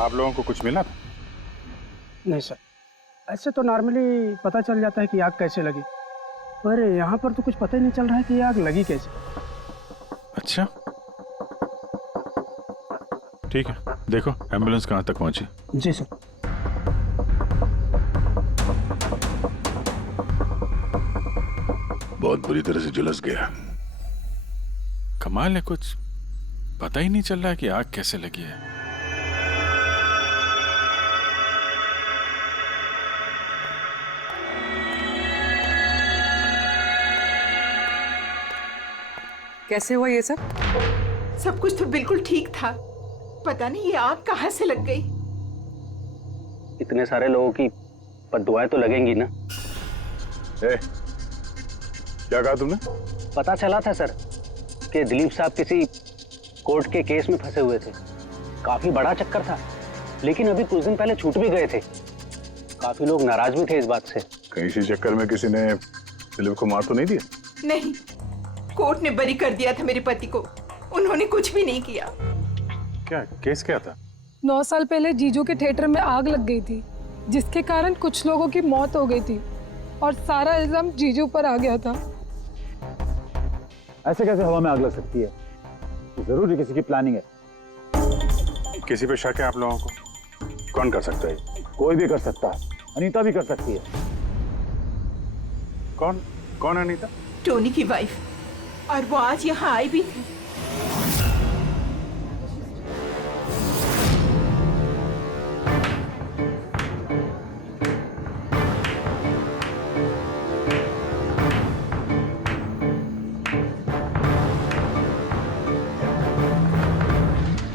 आप लोगों को कुछ मिला था? नहीं सर, ऐसे तो नॉर्मली पता चल जाता है कि आग कैसे लगी, पर यहाँ पर तो कुछ पता ही नहीं चल रहा है कि आग लगी कैसे। अच्छा, ठीक है, देखो एम्बुलेंस कहाँ तक पहुंची। जी सर। बहुत बुरी तरह से झुलस गया। कमाल है, कुछ पता ही नहीं चल रहा है कि आग कैसे लगी है। कैसे हुआ ये सब? सब कुछ तो बिल्कुल ठीक था, पता नहीं ये आग कहाँ से लग गई। इतने सारे लोगों की बद्दुआएं तो लगेंगी ना। क्या कहा तुमने? पता चला था सर कि दिलीप साहब किसी कोर्ट के केस में फंसे हुए थे। काफी बड़ा चक्कर था, लेकिन अभी कुछ दिन पहले छूट भी गए थे। काफी लोग नाराज भी थे इस बात से। कहीं इसी चक्कर में किसी ने दिलीप को मार तो नहीं दिया? नहीं, कोर्ट ने बरी कर दिया था मेरे पति को, उन्होंने कुछ भी नहीं किया। क्या केस क्या था? 9 साल पहले जीजू के थिएटर में आग लग गई थी, जिसके कारण कुछ लोगों की मौत हो गई थी और सारा इल्जाम जीजू पर आ गया था। ऐसे कैसे हवा में आग लग सकती है? जरूर किसी की प्लानिंग है। किसी पे शक है आप लोगों को? कौन कर सकता है? कोई भी कर सकता है, अनीता भी कर सकती है। कौन कौन अनीता? टोनी की वाइफ, और वो आज यहाँ आई भी थी।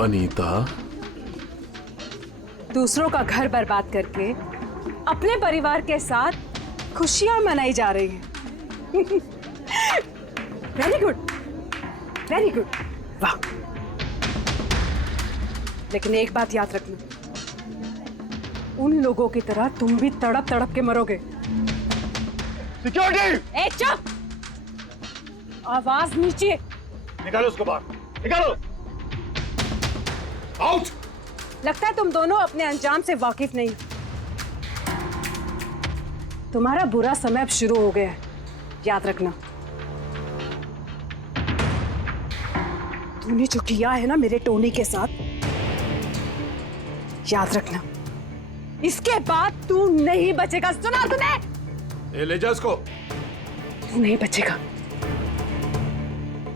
अनीता, दूसरों का घर बर्बाद करके अपने परिवार के साथ खुशियां मनाई जा रही हैं। वेरी गुड, वेरी गुड, वाह। लेकिन एक बात याद रखना, उन लोगों की तरह तुम भी तड़प तड़प के मरोगे। सिक्योरिटी! ए चुप! आवाज नीचे। निकालो उसको बाहर, निकालो। आउट! लगता है तुम दोनों अपने अंजाम से वाकिफ नहीं। तुम्हारा बुरा समय अब शुरू हो गया है, याद रखना। तूने जो किया है ना मेरे टोनी के साथ, याद रखना, इसके बाद तू नहीं बचेगा। सुना तूने? ले जा इसको। तू नहीं बचेगा,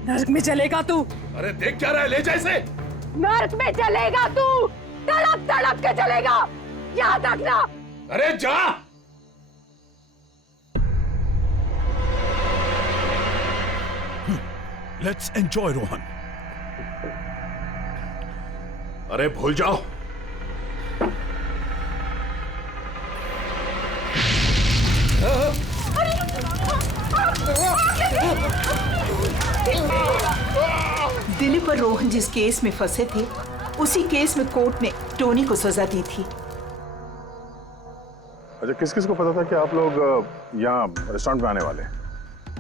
नर्क में चलेगा तू। अरे देख क्या रहा है, ले जा इसे। नर्क में चलेगा तू, तड़प तड़प के चलेगा, याद रखना। अरे जा। Let's enjoy, Rohan. अरे भूल जाओ। दिलीप और रोहन जिस केस में फंसे थे, उसी केस में कोर्ट ने टोनी को सजा दी थी। अच्छा, किस किस को पता था कि आप लोग यहाँ रेस्टोरेंट में आने वाले हैं?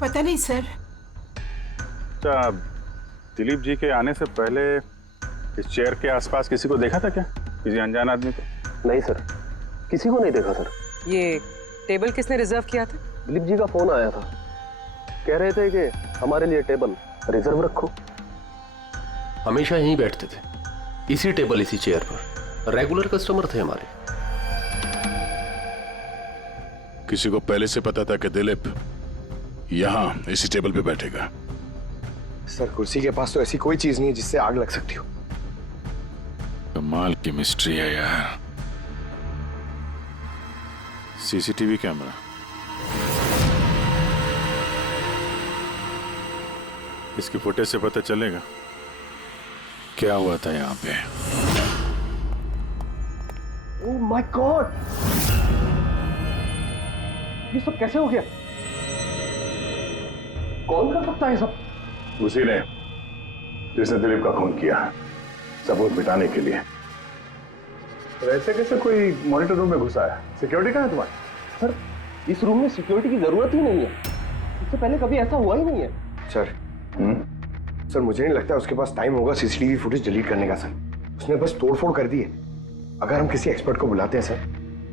पता नहीं सर। अच्छा, दिलीप जी के आने से पहले इस चेयर के आसपास किसी को देखा था क्या? किसी अनजान आदमी को? नहीं सर, किसी को नहीं देखा सर। ये टेबल किसने रिजर्व किया था? दिलीप जी का फोन आया था, कह रहे थे कि हमारे लिए टेबल रिजर्व रखो। हमेशा यहीं बैठते थे, इसी टेबल इसी चेयर पर, रेगुलर कस्टमर थे हमारे। किसी को पहले से पता था कि दिलीप यहाँ इसी टेबल पे बैठेगा? सर, कुर्सी के पास तो ऐसी कोई चीज नहीं है जिससे आग लग सकती हो। कमाल की मिस्ट्री है यार। सीसीटीवी कैमरा, इसकी फुटेज से पता चलेगा क्या हुआ था यहाँ पे। ओह माय गॉड, ये सब कैसे हो गया? कौन कर सकता है ये सब? उसी ने जिसने दिलीप का खून किया, सबूत मिटाने के लिए। तो ऐसे कैसे कोई मॉनिटर रूम में घुसा है? सिक्योरिटी कहाँ है तुम्हारी? सर, इस रूम में सिक्योरिटी की जरूरत ही नहीं है, इससे पहले कभी ऐसा हुआ ही नहीं है। सर, सर मुझे नहीं लगता उसके पास टाइम होगा सीसीटीवी फुटेज डिलीट करने का। सर, उसने बस तोड़फोड़ कर दी है। अगर हम किसी एक्सपर्ट को बुलाते हैं सर,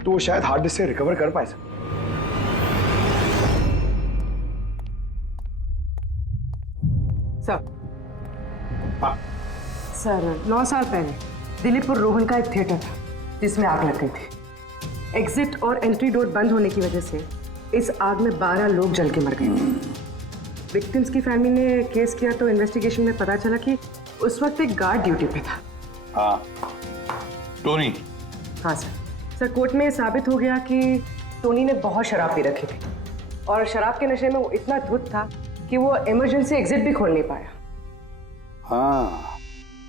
तो वो शायद हार्ड डिस्क से रिकवर कर पाए सर। सर 9 साल पहले दिलीप और रोहन का एक थिएटर था जिसमें आग लग गई थी। एग्जिट और एंट्री डोर बंद होने की वजह से इस आग में 12 लोग जल के मर गए। विक्टिम्स की फैमिली ने केस किया तो इन्वेस्टिगेशन में पता चला कि उस वक्त एक गार्ड ड्यूटी पे था। हाँ, टोनी। हाँ सर, कोर्ट में साबित हो गया कि टोनी ने बहुत शराब पी रखी थी और शराब के नशे में वो इतना धुत था कि वो इमरजेंसी एग्जिट भी खोल नहीं पाया। हाँ,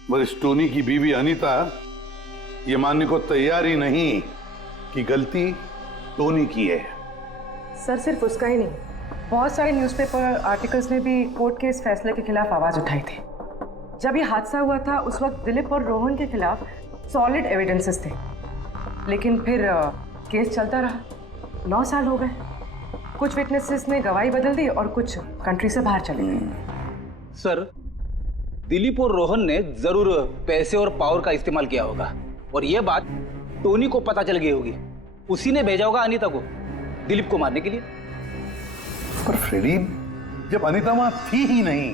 मगर टोनी की बीवी अनीता ये मानने को तैयार ही नहीं कि गलती टोनी की है। सर सिर्फ उसका ही नहीं, बहुत सारे न्यूज़पेपर आर्टिकल्स ने भी कोर्ट के इस फैसले के खिलाफ आवाज उठाई थी। जब ये हादसा हुआ था उस वक्त दिलीप और रोहन के खिलाफ सॉलिड एविडेंसेस थे, लेकिन फिर केस चलता रहा। 9 साल हो गए। कुछ विटनेसेस ने गवाही बदल दी और कुछ कंट्री से बाहर चले गए। सर, दिलीप और रोहन ने जरूर पैसे और पावर का इस्तेमाल किया होगा और यह बात टोनी को पता चल गई होगी। उसी ने भेजा होगा अनीता को दिलीप को मारने के लिए। पर फ्रेडी, जब अनीता वहां थी ही नहीं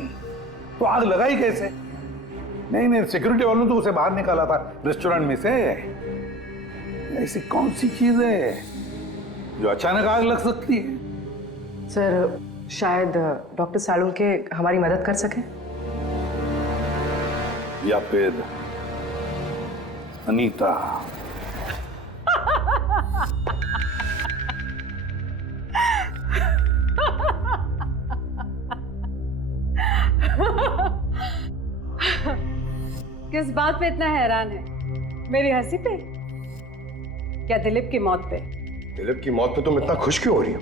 तो आग लगाई कैसे? नहीं, सिक्योरिटी वालों ने तो उसे बाहर निकाला था रेस्टोरेंट में से। ऐसी कौन सी चीज है जो अचानक आग लग सकती है? सर शायद डॉक्टर सालुन के हमारी मदद कर सके, या फिर अनीता। किस बात पे इतना हैरान है? मेरी हंसी पे या दिलीप की मौत पे? दिलीप की मौत पे तुम इतना खुश क्यों हो रही हो?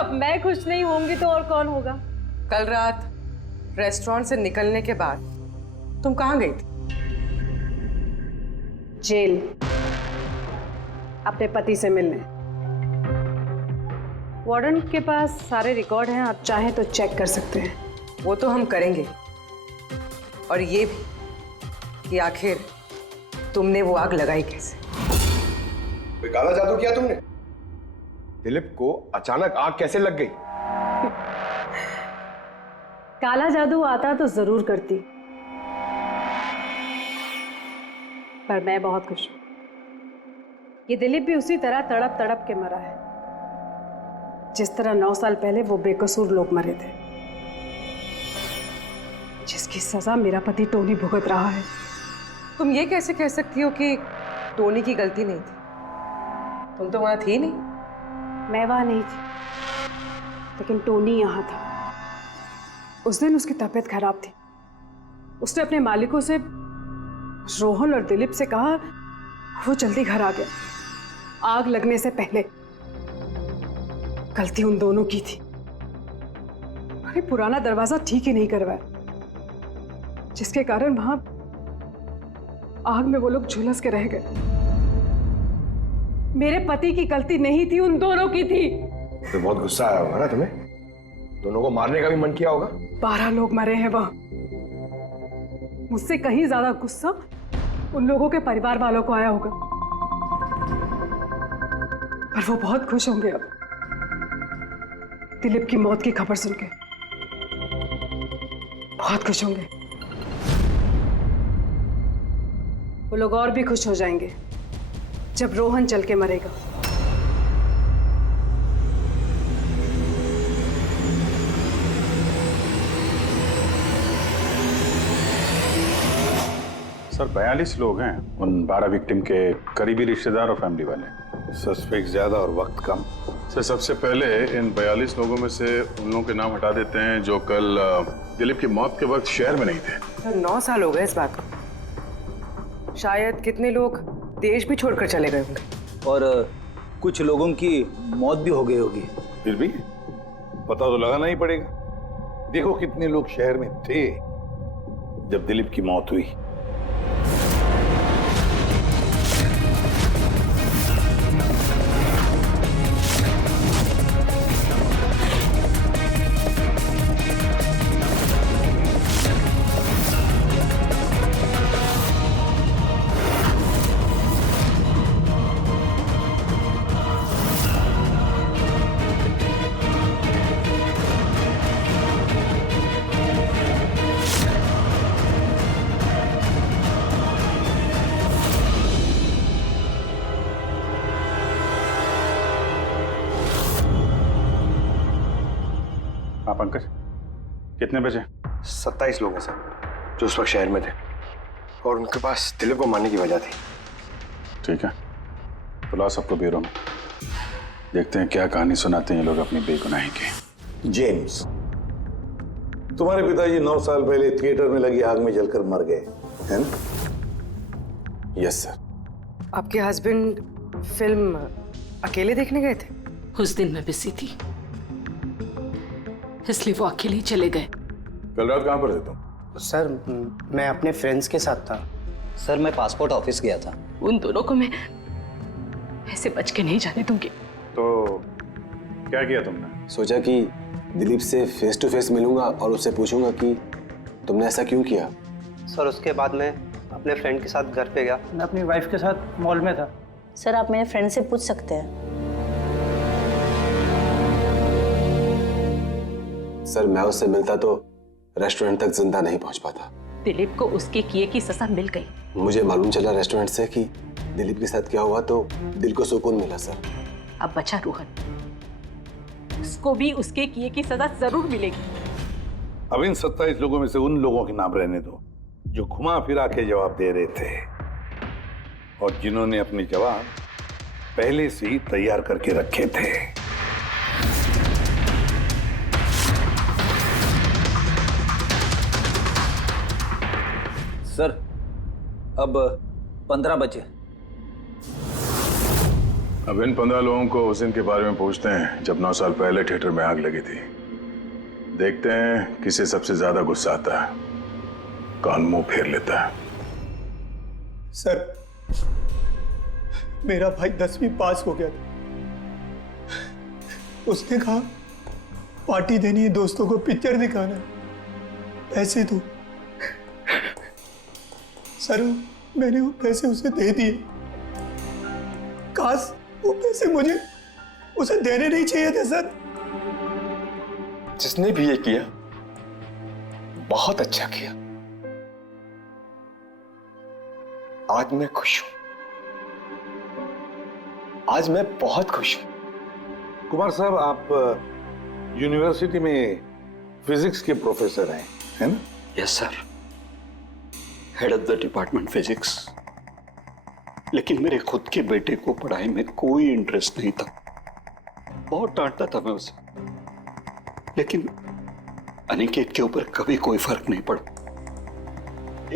अब मैं खुश नहीं होंगी तो और कौन होगा? कल रात रेस्टोरेंट से निकलने के बाद तुम कहाँ गई थी? जेल, अपने पति से मिलने। वार्डन के पास सारे रिकॉर्ड हैं, आप चाहें तो चेक कर सकते हैं। वो तो हम करेंगे, और ये भी कि आखिर तुमने वो आग लगाई कैसे? कोई काला जादू किया तुमने? दिलीप को अचानक आग कैसे लग गई? काला जादू आता तो जरूर करती, पर मैं बहुत खुश हूं। ये दिलीप भी उसी तरह तड़प तड़प के मरा है जिस तरह 9 साल पहले वो बेकसूर लोग मरे थे, जिसकी सजा मेरा पति टोनी भुगत रहा है। तुम ये कैसे कह सकती हो कि टोनी की गलती नहीं थी? तुम तो वहां थी नहीं। मैं वहां नहीं थी, लेकिन टोनी यहाँ था। उस दिन उसकी तबीयत खराब थी। उसने अपने मालिकों से, रोहन और दिलीप से कहा वो जल्दी घर आ गया आग लगने से पहले। गलती उन दोनों की थी। अरे पुराना दरवाजा ठीक ही नहीं करवाया, जिसके कारण वहां आग में वो लोग झुलस के रह गए। मेरे पति की गलती नहीं थी, उन दोनों की थी। तो बहुत गुस्सा आया होगा ना तुम्हें? दोनों को मारने का भी मन किया होगा? 12 लोग मरे हैं वहां। मुझसे कहीं ज्यादा गुस्सा उन लोगों के परिवार वालों को आया होगा, पर वो बहुत खुश होंगे अब दिलीप की मौत की खबर सुन के। बहुत खुश होंगे। वो लोग और भी खुश हो जाएंगे जब रोहन चल के मरेगा। सर 42 लोग हैं, उन 12 विक्टिम के करीबी रिश्तेदार और फैमिली वाले। सस्पेक्ट ज्यादा और वक्त कम। सर सबसे पहले इन 42 लोगों में से उन लोगों के नाम हटा देते हैं जो कल दिलीप की मौत के वक्त शहर में नहीं थे। सर 9 साल हो गए इस बात को। शायद कितने लोग देश भी छोड़कर चले गए होंगे, और कुछ लोगों की मौत भी हो गई होगी। फिर भी पता तो लगाना ही पड़ेगा। देखो कितने लोग शहर में थे जब दिलीप की मौत हुई। कितने बजे? 27 लोग हैं सर जो उस वक्त शहर में थे और उनके पास दिलीप को मारने की वजह थी। ठीक है, बुलाओ सबको ब्यूरो में, देखते हैं क्या कहानी सुनाते हैं ये लोग अपनी बेगुनाही की। जेम्स, तुम्हारे पिताजी 9 साल पहले थिएटर में लगी आग में जलकर मर गए, है ना? Yes sir. आपके हस्बैंड फिल्म अकेले देखने गए थे? उस दिन मैं बिजी थी, इसलिए वो अकेले ही चले गए। कल रात कहाँ पर थे तुम? सर मैं अपने फ्रेंड्स के साथ था। सर मैं पासपोर्ट ऑफिस गया था। उन दोनों को मैं ऐसे बच के नहीं जाने दूंगी। तो क्या किया तुमने? सोचा कि दिलीप से फेस टू फेस मिलूंगा और उससे पूछूंगा कि तुमने ऐसा क्यों किया। सर उसके बाद मैं अपने फ्रेंड के साथ घर पे गया। मैं अपनी वाइफ के साथ मॉल में था। सर आप मेरे फ्रेंड से पूछ सकते हैं। सर मैं उससे मिलता तो रेस्टोरेंट तक जिंदा नहीं पहुंच पाता। दिलीप को उसके किए की सजा मिल गई। मुझे मालूम चला रेस्टोरेंट से कि दिलीप के साथ क्या हुआ तो दिल को सुकून मिला सर। अब बचा रोहन, उसको भी उसके किए की सजा जरूर मिलेगी। अब इन 27 लोगों में से उन लोगों के नाम रहने दो जो घुमा फिरा के जवाब दे रहे थे और जिन्होंने अपने जवाब पहले से ही तैयार करके रखे थे। सर अब 15 बजे। अब इन 15 लोगों को उस दिन के बारे में पूछते हैं जब 9 साल पहले थिएटर में आग लगी थी। देखते हैं किसे सबसे ज्यादा गुस्सा आता है, कौन मुंह फेर लेता है। सर मेरा भाई 10वीं पास हो गया था। उसने कहा पार्टी देनी है, दोस्तों को पिक्चर दिखाना है, पैसे दो। सर मैंने वो पैसे उसे दे दिए। काश वो पैसे मुझे उसे देने नहीं चाहिए थे सर। जिसने भी ये किया बहुत अच्छा किया। आज मैं खुश हूं, आज मैं बहुत खुश हूं। कुमार साहब आप यूनिवर्सिटी में फिजिक्स के प्रोफेसर हैं, है ना? Yes sir, head of the department physics. लेकिन मेरे खुद के बेटे को पढ़ाई में कोई इंटरेस्ट नहीं था। बहुत डांटता था मैं उसे, लेकिन अनिकेत के ऊपर कभी कोई फर्क नहीं पड़ा।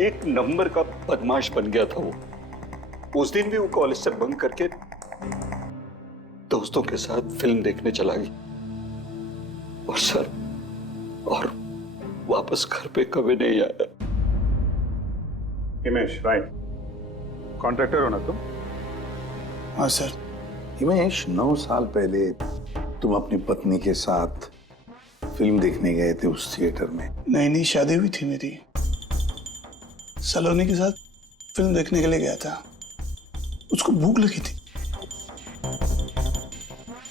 एक नंबर का बदमाश बन गया था वो। उस दिन भी वो कॉलेज से बंक करके दोस्तों के साथ फिल्म देखने चला गया और सर और वापस घर पे कभी नहीं आया। हिमेश, राइट, कॉन्ट्रैक्टर हो ना तुम? हाँ सर। हिमेश, 9 साल पहले तुम अपनी पत्नी के साथ फिल्म देखने गए थे उस थिएटर में। नई शादी हुई थी मेरी। सलोनी के साथ फिल्म देखने के लिए गया था। उसको भूख लगी थी,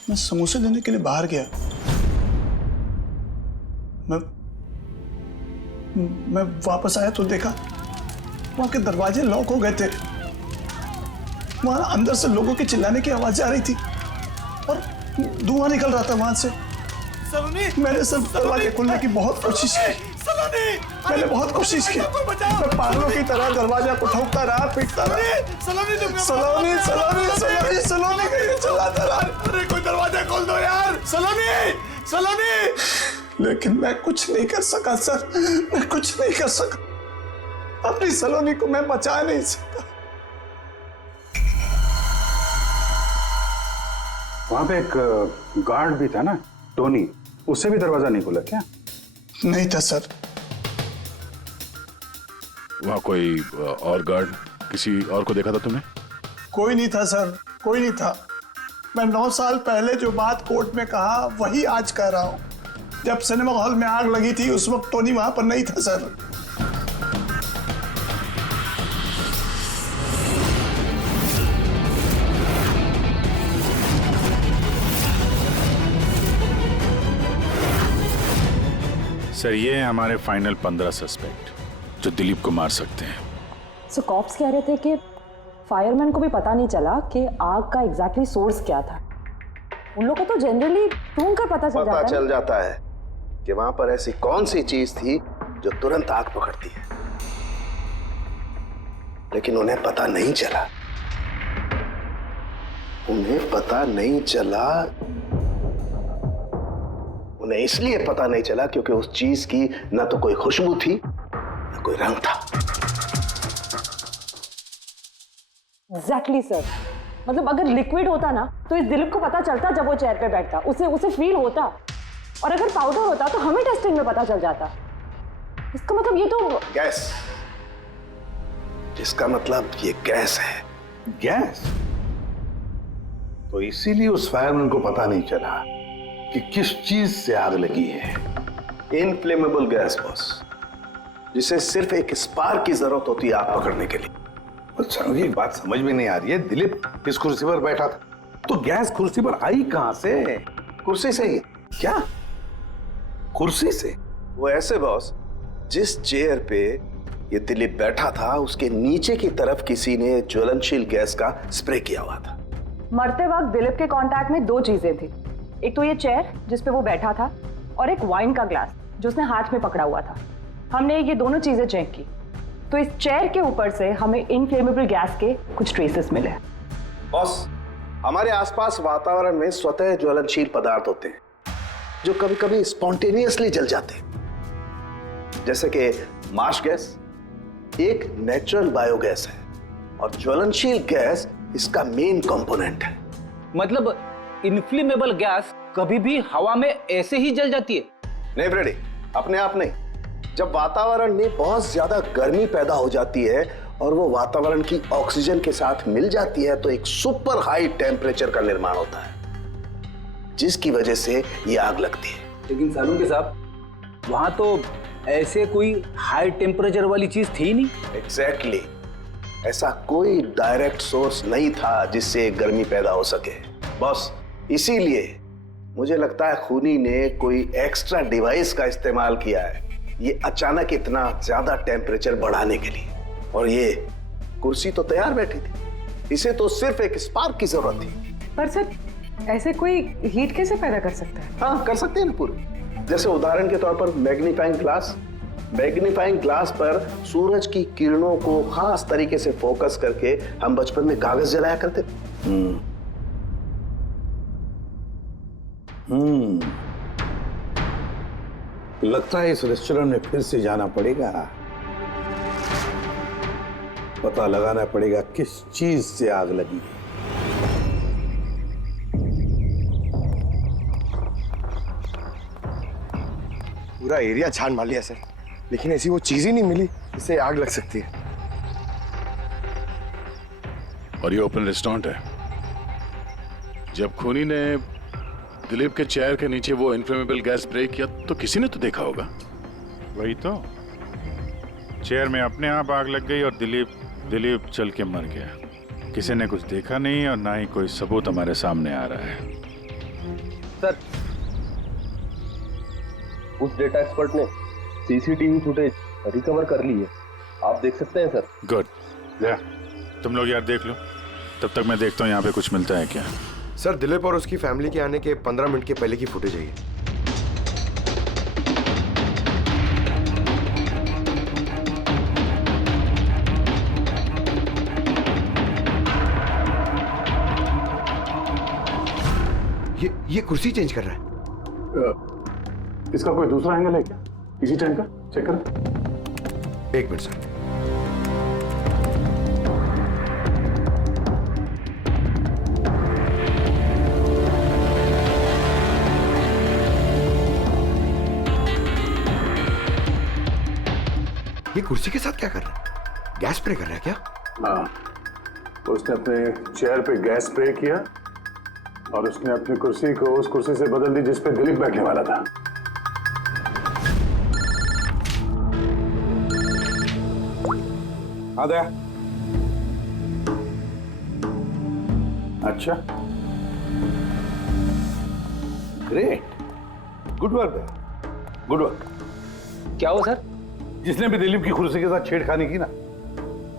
मैं समोसे लेने के लिए बाहर गया। मैं वापस आया तो देखा वहां के दरवाजे लॉक हो गए थे। वहां अंदर से लोगों के चिल्लाने की आवाज आ रही थी और धुआं निकल रहा था वहां से। मैंने सब दरवाजे खोलने की बहुत कोशिश की। मैंने बहुत कोशिश की। मैं पागलों की तरह दरवाजा को ठोकता रहा, पीटता रहा। सलोनी चिल्लाता रहा, अरे कोई दरवाजा खोल दो यार, सलोनी। लेकिन मैं कुछ नहीं कर सका सर, मैं कुछ नहीं कर सका। अपनी सलोनी को मैं बचा नहीं सका। वहां पे एक गार्ड भी था ना, टोनी, उससे भी दरवाजा नहीं खुला क्या? नहीं था सर। वहां कोई और गार्ड, किसी और को देखा था तुमने? कोई नहीं था सर, कोई नहीं था। मैं 9 साल पहले जो बात कोर्ट में कहा वही आज कह रहा हूं। जब सिनेमा हॉल में आग लगी थी उस वक्त टोनी वहां पर नहीं था सर। सर ये है हमारे फाइनल 15 सस्पेक्ट जो दिलीप को मार सकते हैं। सो कॉप्स कह रहे थे कि फायरमैन को भी पता नहीं चला कि आग का एग्जैक्टली सोर्स क्या था। उन लोगों को तो जनरली ढूंढ कर पता चल जाता है। कि वहां पर ऐसी कौन सी चीज थी जो तुरंत आग पकड़ती है, लेकिन उन्हें पता नहीं चला। उन्हें पता नहीं चला। उन्हें इसलिए पता नहीं चला क्योंकि उस चीज की ना तो कोई खुशबू थी ना कोई रंग था। Exactly sir. मतलब अगर लिक्विड होता ना तो इस दिलीप को पता चलता जब वो चेयर पे बैठता, उसे फील होता। और अगर पाउडर होता तो हमें टेस्टिंग में पता चल जाता। इसका मतलब ये तो गैस, जिसका मतलब ये गैस है। गैस? तो इसीलिए उस फायरमैन को पता नहीं चला कि किस चीज से आग लगी है। इनफ्लेमेबल गैस बॉस, जिसे सिर्फ एक स्पार्क की जरूरत होती है आग पकड़ने के लिए। अच्छा, मुझे एक बात समझ में नहीं आ रही है। दिलीप इस कुर्सी पर बैठा था तो गैस कुर्सी पर आई कहां से? कुर्सी से ही। क्या? कुर्सी से? वो ऐसे बॉस, जिस चेयर पे ये दिलीप बैठा था उसके नीचे की तरफ किसी ने ज्वलनशील गैस का स्प्रे किया हुआ था। मरते वक्त दिलीप के कांटेक्ट में दो चीजें थी। एक तो ये चेयर जिस पे वो बैठा था और एक वाइन का ग्लास जो उसने हाथ में पकड़ा हुआ था। हमने ये दोनों चीजें चेक की तो इस चेयर के ऊपर से हमें इनफ्लेमेबल गैस के कुछ ट्रेसेस मिले। बॉस, हमारे आसपास वातावरण में स्वतः ज्वलनशील पदार्थ होते हैं जो कभी कभी स्पॉन्टेनियसली जल जाते हैं, जैसे कि मार्श गैस एक नेचुरल बायोगैस है और ज्वलनशील गैस इसका मेन कंपोनेंट है। मतलब इनफ्लेमेबल गैस कभी भी हवा में ऐसे ही जल जाती है? नहीं फ्रेडी, अपने आप नहीं। जब वातावरण में बहुत ज्यादा गर्मी पैदा हो जाती है और वो वातावरण की ऑक्सीजन के साथ मिल जाती है तो एक सुपर हाई टेम्परेचर का निर्माण होता है, जिसकी वजह से ये आग लगती है। लेकिन सालून साहब, वहां तो ऐसे कोई हाई टेम्परेचर वाली चीज थी नहीं। एग्जैक्टली, ऐसा कोई डायरेक्ट सोर्स नहीं था जिससे गर्मी पैदा हो सके बॉस। इसीलिए मुझे लगता है खूनी ने कोई एक्स्ट्रा डिवाइस का इस्तेमाल किया है ये अचानक इतना ज्यादा टेम्परेचर बढ़ाने के लिए। और ये कुर्सी तो तैयार बैठी थी, इसे तो सिर्फ एक स्पार्क की जरूरत थी। पर सर, ऐसे कोई हीट कैसे पैदा कर सकता है? हाँ, कर सकते हैं ना पूरी। जैसे उदाहरण के तौर पर मैग्नीफाइंग ग्लास पर सूरज की किरणों को खास तरीके से फोकस करके हम बचपन में कागज जलाया करते थे। लगता है इस रेस्टोरेंट में फिर से जाना पड़ेगा। पता लगाना पड़ेगा किस चीज से आग लगी है। पूरा एरिया छान मार लिया सर, लेकिन ऐसी वो चीज ही नहीं मिली जिससे आग लग सकती है। और ये ओपन रेस्टोरेंट है। जब खूनी ने दिलीप के चेयर के नीचे वो इनफ्लेमेबल गैस स्प्रे किया तो किसी ने तो देखा होगा। वही तो, चेयर में अपने आप आग लग गई और दिलीप चल के मर गया। किसी ने कुछ देखा नहीं और ना ही कोई सबूत हमारे सामने आ रहा है। सर, उस डेटा एक्सपर्ट ने सीसीटीवी फुटेज रिकवर कर ली है, आप देख सकते हैं सर। गुड, तुम लोग यार देख लो, तब तक मैं देखता हूँ यहाँ पे कुछ मिलता है क्या। सर, दिलीप और उसकी फैमिली के आने के 15 मिनट के पहले की फुटेज है ये। ये कुर्सी चेंज कर रहा है। इसका कोई दूसरा एंगल है क्या? इसी टाइम का चेक कर। एक मिनट सर। ये कुर्सी के साथ क्या कर रहा है? गैस स्प्रे कर रहा है क्या? हाँ, उसने अपने चेयर पे गैस स्प्रे किया और उसने अपनी कुर्सी को उस कुर्सी से बदल दी जिस पे दिलीप बैठने वाला था। आ गया। अच्छा, great, good work, good work. क्या हुआ सर? जिसने भी दिलीप की कुर्सी के साथ छेड़खानी की ना,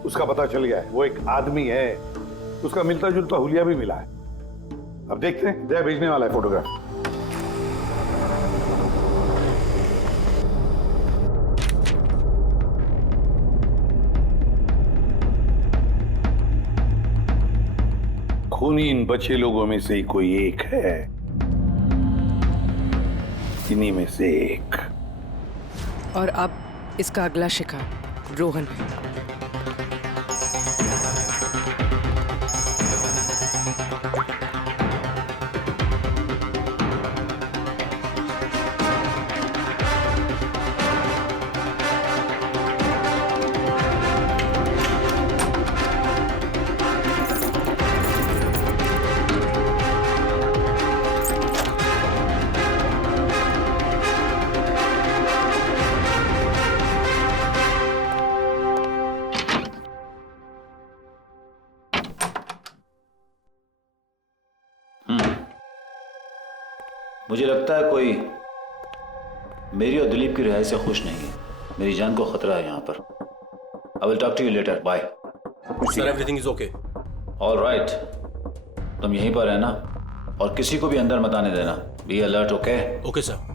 उसका पता चल गया है। वो एक आदमी है, उसका मिलता जुलता हुलिया भी मिला है। अब देखते हैं, दया भेजने वाला है फोटोग्राफ। खूनी इन बचे लोगों में से ही कोई एक है, इन्हीं में से एक। और अब इसका अगला शिकार रोहन है। मुझे लगता है कोई मेरी और दिलीप की रिहाई से खुश नहीं है। मेरी जान को खतरा है यहाँ पर। I will talk to you later, bye. Sir everything is okay. All right, तुम यहीं पर रहना और किसी को भी अंदर मत आने देना। Be alert, okay? Okay sir.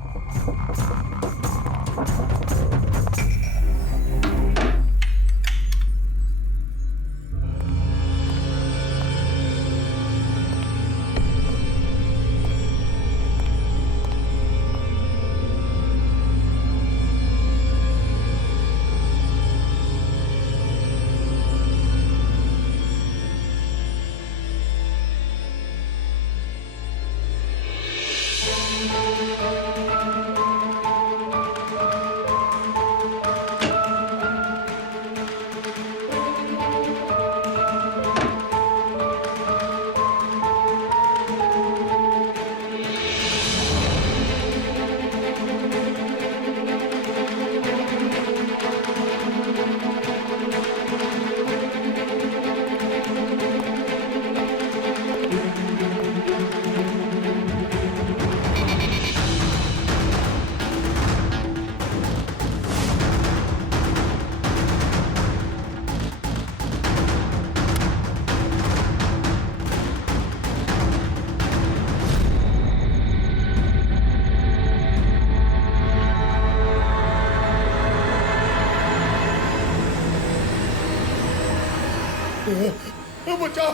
बचाओ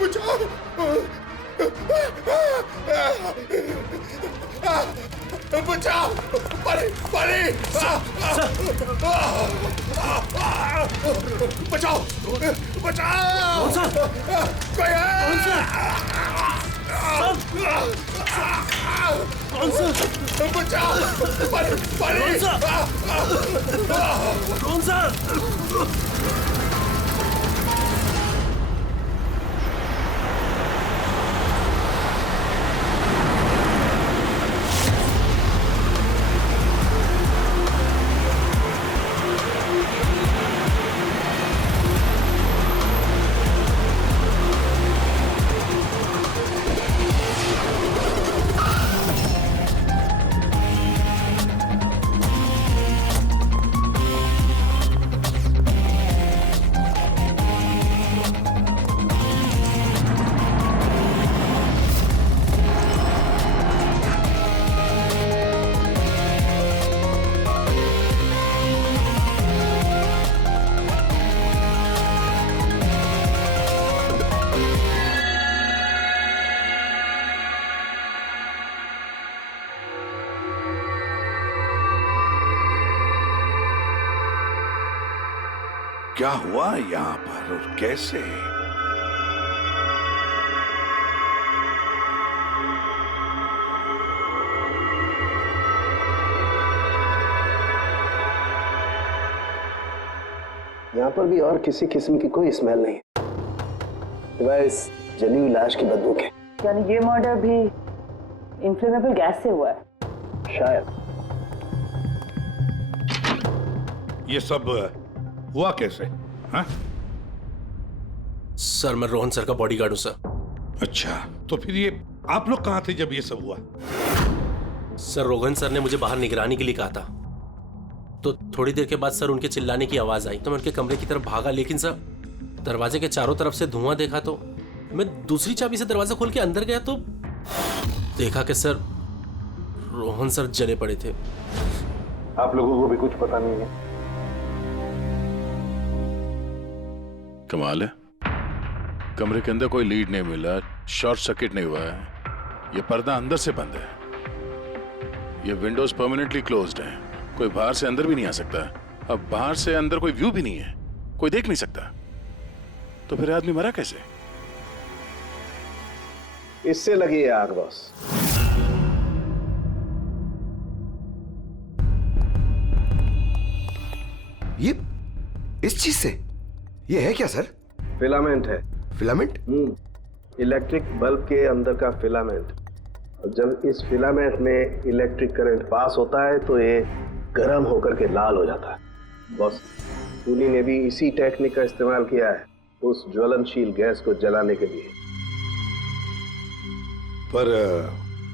बचाओ, बचाओ, परे परे, बचाओ बचाओ, कोई है? बचाओ, परे परे, कौन सा? क्या हुआ यहाँ पर और कैसे? यहाँ पर भी और किसी किस्म की कोई स्मेल नहीं, सिवाय इस जली हुई लाश की बदबू के। यानी ये मर्डर भी इन्फ्लेमेबल गैस से हुआ है? शायद। ये सब हुआ कैसे? हाँ? सर मैं रोहन सर का बॉडीगार्ड हूं सर। अच्छा, तो फिर ये आप लोग कहाँ थे जब ये सब हुआ? सर रोहन सर ने मुझे बाहर निगरानी के लिए कहा था, तो थोड़ी देर के बाद सर उनके चिल्लाने की आवाज आई तो मैं उनके कमरे की तरफ भागा, लेकिन सर दरवाजे के चारों तरफ से धुआं देखा तो मैं दूसरी चाबी से दरवाजा खोल के अंदर गया तो देखा कि सर रोहन सर जले पड़े थे। आप लोगों को भी कुछ पता नहीं है? कमाल है, कमरे के अंदर कोई लीड नहीं मिला, शॉर्ट सर्किट नहीं हुआ है, ये पर्दा अंदर से बंद है, ये विंडोज परमानेंटली क्लोज्ड है, कोई बाहर से अंदर भी नहीं आ सकता। अब बाहर से अंदर कोई व्यू भी नहीं है, कोई देख नहीं सकता, तो फिर आदमी मरा कैसे? इससे लगी है आग बॉस। ये इस चीज से ये है क्या सर? फिलामेंट है। फिलामेंट? इलेक्ट्रिक बल्ब के अंदर का फिलामेंट। और जब इस फिलामेंट में इलेक्ट्रिक करंट पास होता है तो ये गर्म होकर के लाल हो जाता है। बॉस, खूनी ने भी इसी टेक्निक का इस्तेमाल किया है उस ज्वलनशील गैस को जलाने के लिए। पर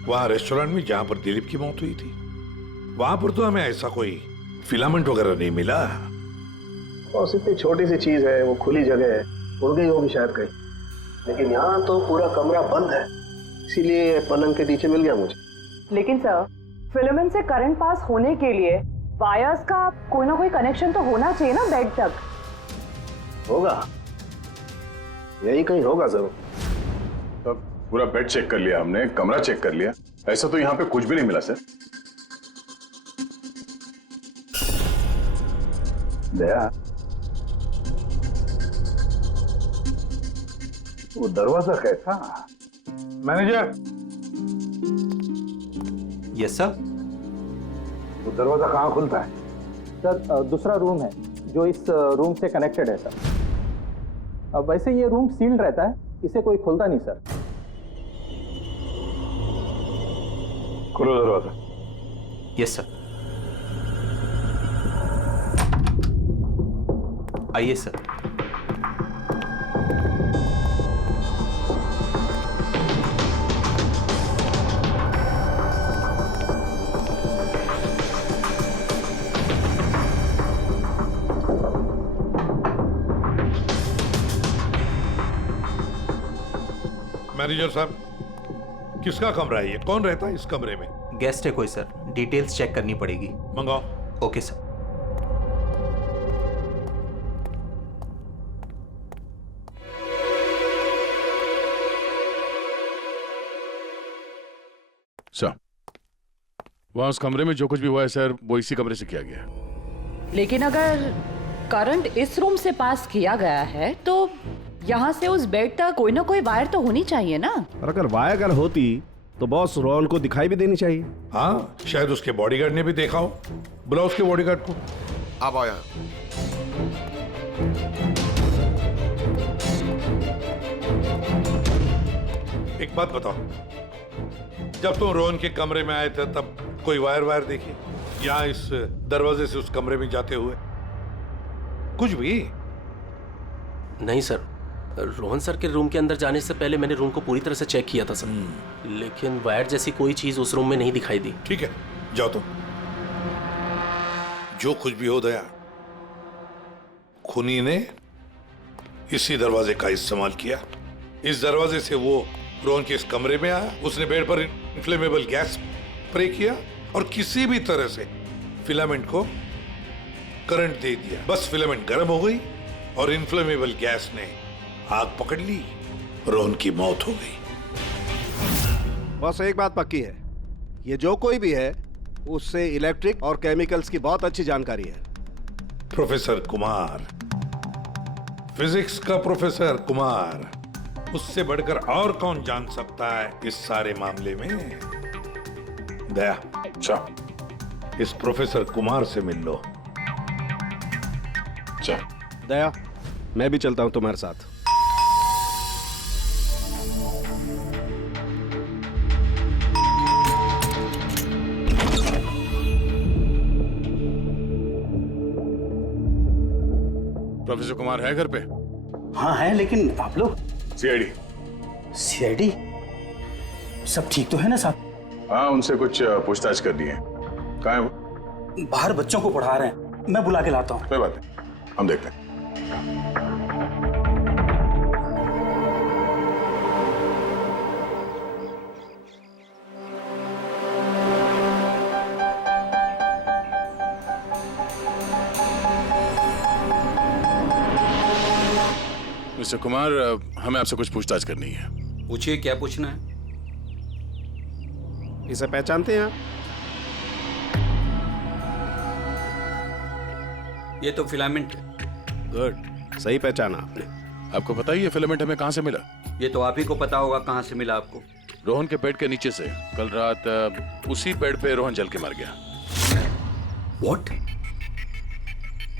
वहां रेस्टोरेंट में जहां पर दिलीप की मौत हुई थी, वहां पर तो हमें ऐसा कोई फिलामेंट वगैरह नहीं मिला। बॉस, इतनी छोटी सी चीज है, वो खुली जगह है, उड़ गई होगी शायद कहीं, लेकिन यहाँ तो पूरा कमरा बंद है, इसीलिए पलंग के नीचे मिल गया मुझे। लेकिन सर, फिलामेंट से करंट पास होने के लिए वायर्स का कोई ना कोई कनेक्शन तो होना चाहिए ना बेड तक। होगा, यही कहीं होगा जरूर। तब पूरा बेड चेक कर लिया हमने, कमरा चेक कर लिया, ऐसा तो यहाँ पे कुछ भी नहीं मिला सर। दया, वो दरवाजा कैसा? मैनेजर। Yes sir. वो दरवाजा कहाँ खुलता है? सर दूसरा रूम है जो इस रूम से कनेक्टेड है सर। अब वैसे ये रूम सील्ड रहता है, इसे कोई खोलता नहीं सर। खोलो दरवाजा। Yes sir. आइए सर। मैनेजर साहब, किसका कमरा है ये? कौन रहता है इस कमरे में? गेस्ट है कोई सर, डिटेल्स चेक करनी पड़ेगी। मंगाओ। Okay sir. सर, वहां उस कमरे में जो कुछ भी हुआ है सर, वो इसी कमरे से किया गया। लेकिन अगर करंट इस रूम से पास किया गया है तो यहाँ से उस बेड तक कोई ना कोई वायर तो होनी चाहिए ना। और अगर वायर अगर होती तो बॉस रोहन को दिखाई भी देनी चाहिए। हाँ, शायद उसके बॉडीगार्ड ने भी देखा हो। बुलाओ उसके बॉडीगार्ड को। आप आया। एक बात बताओ, जब तुम रोहन के कमरे में आए थे तब कोई वायर देखी या इस दरवाजे से उस कमरे में जाते हुए? कुछ भी नहीं सर, रोहन सर के रूम के अंदर जाने से पहले मैंने रूम को पूरी तरह से चेक किया था सर, लेकिन वायर जैसी कोई चीज उस रूम में नहीं दिखाई दी। ठीक है, जाओ तुम। जो कुछ भी हो दया, खूनी ने इसी दरवाजे का इस्तेमाल किया। इस दरवाजे से वो रोहन के इस कमरे में आया, उसने बेड पर इन्फ्लेमेबल गैस स्प्रे किया और किसी भी तरह से फिलामेंट को करंट दे दिया। बस फिलामेंट गर्म हो गई और इन्फ्लेमेबल गैस ने आग पकड़ ली, रोहन की मौत हो गई। बस एक बात पक्की है, ये जो कोई भी है उससे इलेक्ट्रिक और केमिकल्स की बहुत अच्छी जानकारी है। प्रोफेसर कुमार, फिजिक्स का प्रोफेसर कुमार, उससे बढ़कर और कौन जान सकता है इस सारे मामले में? दया, अच्छा, इस प्रोफेसर कुमार से मिल लो। अच्छा दया, मैं भी चलता हूं तुम्हारे साथ। प्रोफेसर कुमार है घर पे? हाँ है, लेकिन आप लोग? सीआईडी। सीआईडी? सब ठीक तो है ना साहब? हाँ, उनसे कुछ पूछताछ करनी है। कहाँ है वो? बाहर बच्चों को पढ़ा रहे हैं, मैं बुला के लाता हूँ। कोई बात नहीं, हम देखते हैं। मिस्टर कुमार, हमें आपसे कुछ पूछताछ करनी है। पूछिए, क्या पूछना है? इसे पहचानते हैं आप? ये तो फिलामेंट है। गुड, सही पहचाना आपने। आपको पता ही है फिलामेंट हमें कहाँ से मिला? ये तो आप ही को पता होगा कहाँ से मिला आपको। रोहन के बेड के नीचे से। कल रात उसी बेड पे रोहन जल के मर गया। व्हाट?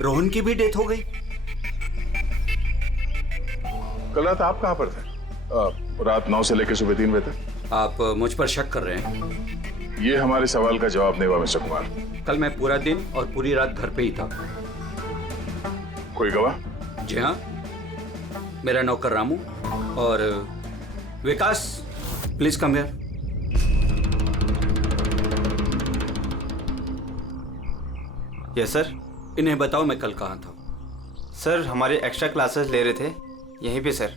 रोहन की भी डेथ हो गई? कल रात आप कहाँ पर थे? रात 9 से लेकर सुबह 3 बजे तक। आप मुझ पर शक कर रहे हैं? ये हमारे सवाल का जवाब नहीं हुआ मिस्टर कुमार। कल मैं पूरा दिन और पूरी रात घर पे ही था। कोई गवाह? जी हाँ, मेरा नौकर रामू और Vikas. Please come here. Yes sir. इन्हें बताओ मैं कल कहाँ था। सर हमारे एक्स्ट्रा क्लासेस ले रहे थे यहीं पे सर।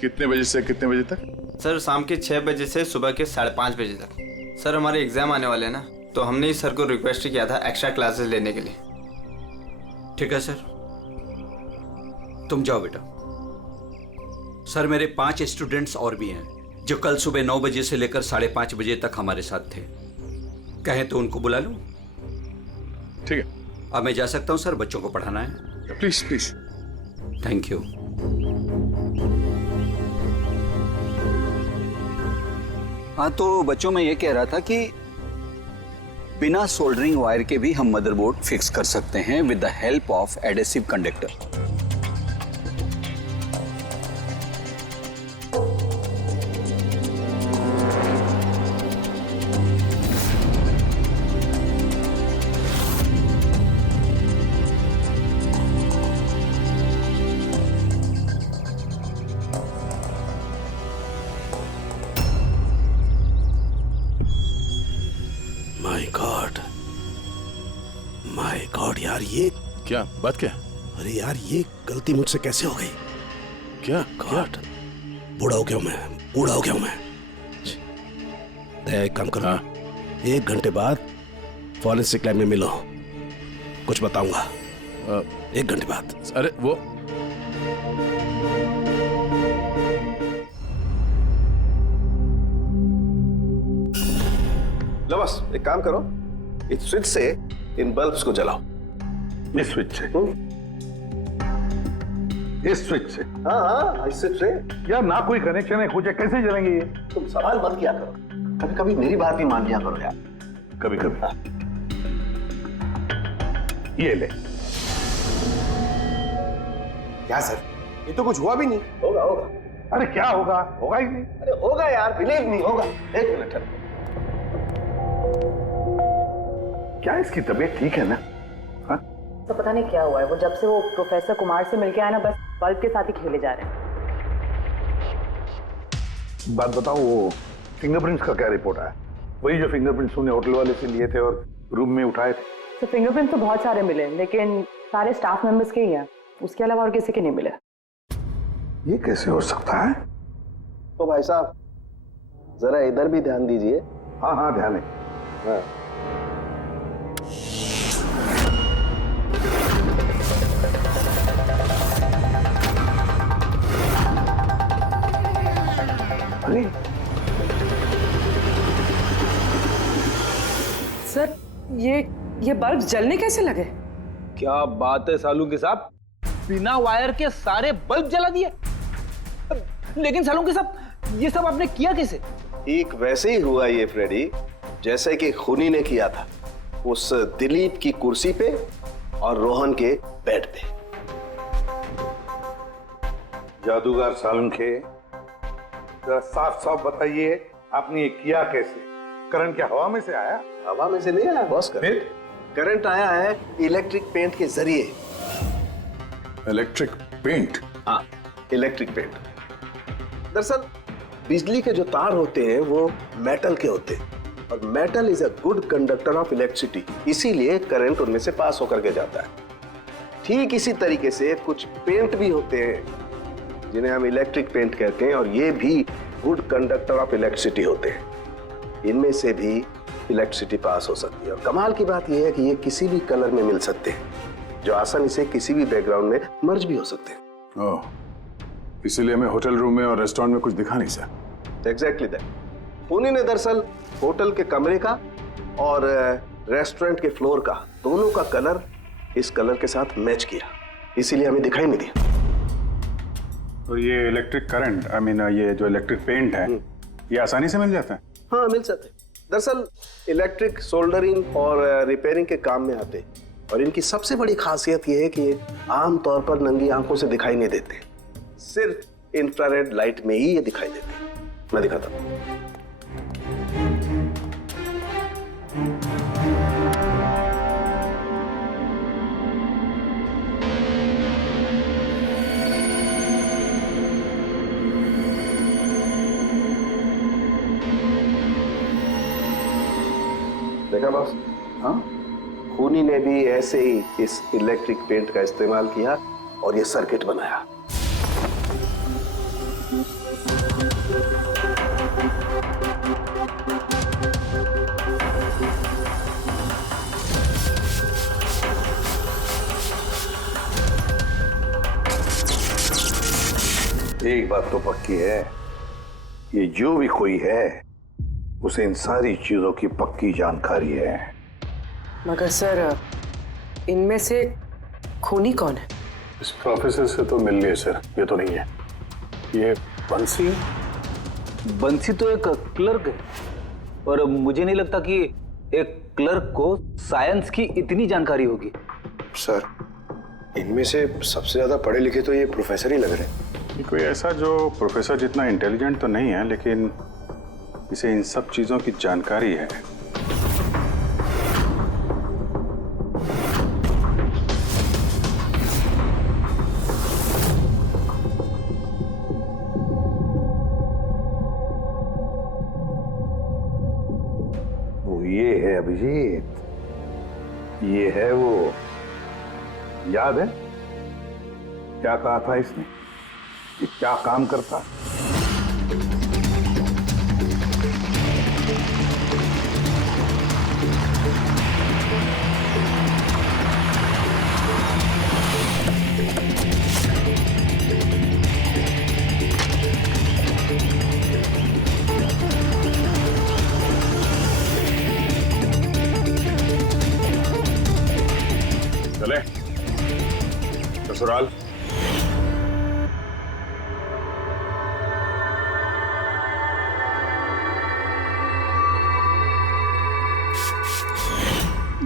कितने बजे से कितने बजे तक? सर शाम के 6 बजे से सुबह के 5:30 बजे तक। सर हमारे एग्जाम आने वाले हैं ना, तो हमने इस सर को रिक्वेस्ट किया था एक्स्ट्रा क्लासेस लेने के लिए। ठीक है सर, तुम जाओ बेटा। सर मेरे 5 स्टूडेंट्स और भी हैं जो कल सुबह 9 बजे से लेकर 5:30 बजे तक हमारे साथ थे। कहें तो उनको बुला लूं? ठीक है। अब मैं जा सकता हूं सर, बच्चों को पढ़ाना है। Please please. Thank you. हाँ, तो बच्चों में ये कह रहा था कि बिना सोल्डरिंग वायर के भी हम मदरबोर्ड फिक्स कर सकते हैं with the help of adhesive conductor. My God यार, ये क्या बात? क्या? अरे यार, ये गलती मुझसे कैसे हो गई? क्या? गॉड, बूढ़ा हो गया मैं, बूढ़ा हो गया मैं। एक काम करो, 1 घंटे बाद फॉरेंसिक लैब में मिलो, कुछ बताऊंगा। 1 घंटे बाद। अरे वो लो बस, एक काम करो, इस स्विच से इन बल्ब्स को जलाओ। इस स्विच से? इस स्विच से? हाँ, इस स्विच से। यार ना कोई कनेक्शन है, कुछ है, कैसे जलेंगे ये? तुम सवाल मत किया करो, कभी कभी मेरी बात भी मान लिया करो यार। कभी कभी। ये ले। क्या सर, ये तो कुछ हुआ भी नहीं। होगा होगा। अरे क्या होगा? होगा ही नहीं। अरे होगा यार, बिलीव नहीं होगा। 1 मिनट है। क्या इसकी तबीयत ठीक है ना? हाँ? तो पता नहीं क्या हुआ है, वो जब से वो प्रोफेसर कुमार से मिलके आया ना, बस बल्ब के साथ ही खेले जा रहे हैं। बात बताओ, वो फिंगरप्रिंट्स का क्या रिपोर्ट आया? वही जो फिंगरप्रिंट्स तूने होटल वाले से लिए थे और रूम में उठाए थे। तो फिंगरप्रिंट तो बहुत सारे मिले, लेकिन सारे स्टाफ मेंबर्स के ही हैं, उसके अलावा और किसी के नहीं मिले। ये कैसे हो सकता है? तो भाई साहब जरा इधर भी ध्यान दीजिए। हाँ हाँ, ध्यान है। हाँ। अरे सर, ये बल्ब जलने कैसे लगे? क्या बात है सालूंके साहब, बिना वायर के सारे बल्ब जला दिए। लेकिन सालूंके साहब, ये सब आपने किया कैसे? ठीक वैसे ही हुआ ये फ्रेडी, जैसे कि खूनी ने किया था उस दिलीप की कुर्सी पे और रोहन के बेड पे। जादूगर सालुंखे, जरा साफ साफ बताइए, आपने ये किया कैसे? करंट क्या हवा में से आया? हवा में से नहीं आया बॉस, करंट आया है इलेक्ट्रिक पेंट के जरिए। Electric paint? हाँ, इलेक्ट्रिक पेंट। दरअसल बिजली के जो तार होते हैं वो मेटल के होते हैं, और metal is a good conductor of electricity, इसीलिए करंट उनमें से पास होकर के जाता है। ठीक इसी तरीके से कुछ पेंट भी होते हैं जिन्हें हम इलेक्ट्रिक पेंट कहते हैं, और ये भी गुड कंडक्टर ऑफ इलेक्ट्रिसिटी होते हैं। इनमें से भी इलेक्ट्रिसिटी पास हो सकती है, और कमाल की बात यह है कि ये किसी भी कलर में मिल सकते हैं। जो आसानी से किसी भी बैकग्राउंड में मर्ज भी हो सकते हैं। ओह, इसीलिए हमें होटल रूम में और रेस्टोरेंट में कुछ दिखा नहीं सर। Exactly that. खूनी ने दरअसल होटल के कमरे का और रेस्टोरेंट के फ्लोर का दोनों का कलर इस कलर के साथ मैच किया, इसीलिए हमें दिखाई नहीं दिया। तो ये इलेक्ट्रिक करंट, आई मीन ये जो इलेक्ट्रिक पेंट है, ये आसानी से मिल जाता है? हाँ, मिल जाते हैं। दरअसल इलेक्ट्रिक सोल्डरिंग और रिपेयरिंग के काम में आते, और इनकी सबसे बड़ी खासियत ये है कि ये आमतौर पर नंगी आंखों से दिखाई नहीं देते, सिर्फ इंफ्रारेड लाइट में ही ये दिखाई देते हैं। मैं दिखाता हूँ। देखा बॉस? हाँ, खूनी ने भी ऐसे ही इस इलेक्ट्रिक पेंट का इस्तेमाल किया और ये सर्किट बनाया। एक बात तो पक्की है, ये जो भी कोई है उसे इन सारी चीजों की पक्की जानकारी है। मगर सर, इनमें से खूनी कौन है? इस प्रोफेसर से तो मिल लिए सर, ये तो नहीं है। ये बंसी? बंसी तो एक क्लर्क है, और मुझे नहीं लगता कि एक क्लर्क को साइंस की इतनी जानकारी होगी। सर, इनमें से सबसे ज्यादा पढ़े लिखे तो ये प्रोफेसर ही लग रहे हैं। कोई ऐसा जो प्रोफेसर जितना इंटेलिजेंट तो नहीं है, लेकिन इसे इन सब चीजों की जानकारी है। वो ये है अभिजीत, ये है वो। याद है क्या कहा था इसने, ये क्या काम करता? चले ससुराल।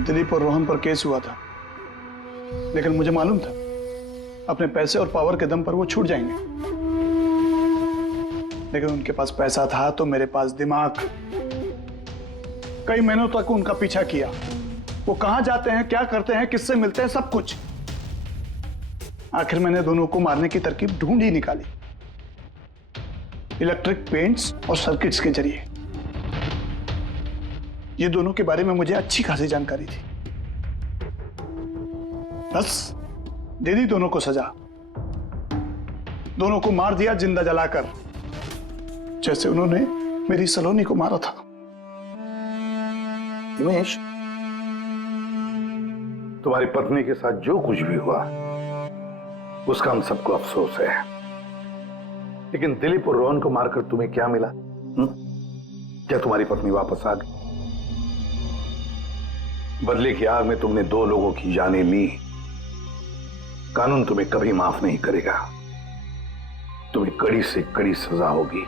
दिलीप और रोहन पर केस हुआ था, लेकिन मुझे मालूम था अपने पैसे और पावर के दम पर वो छूट जाएंगे। लेकिन उनके पास पैसा था तो मेरे पास दिमाग। कई महीनों तक उनका पीछा किया, वो कहां जाते हैं, क्या करते हैं, किससे मिलते हैं, सब कुछ। आखिर मैंने दोनों को मारने की तरकीब ढूंढ ही निकाली, इलेक्ट्रिक पेंट्स और सर्किट्स के जरिए। ये दोनों के बारे में मुझे अच्छी खासी जानकारी थी। बस दे दी दोनों को सजा, दोनों को मार दिया जिंदा जलाकर, जैसे उन्होंने मेरी सलोनी को मारा था। हिमेश, तुम्हारी पत्नी के साथ जो कुछ भी हुआ उसका हम सबको अफसोस है, लेकिन दिलीप और रोहन को मारकर तुम्हें क्या मिला? क्या तुम्हारी पत्नी वापस आ गई? बदले की आग में तुमने 2 लोगों की जानें ली। कानून तुम्हें कभी माफ नहीं करेगा, तुम्हें कड़ी से कड़ी सजा होगी।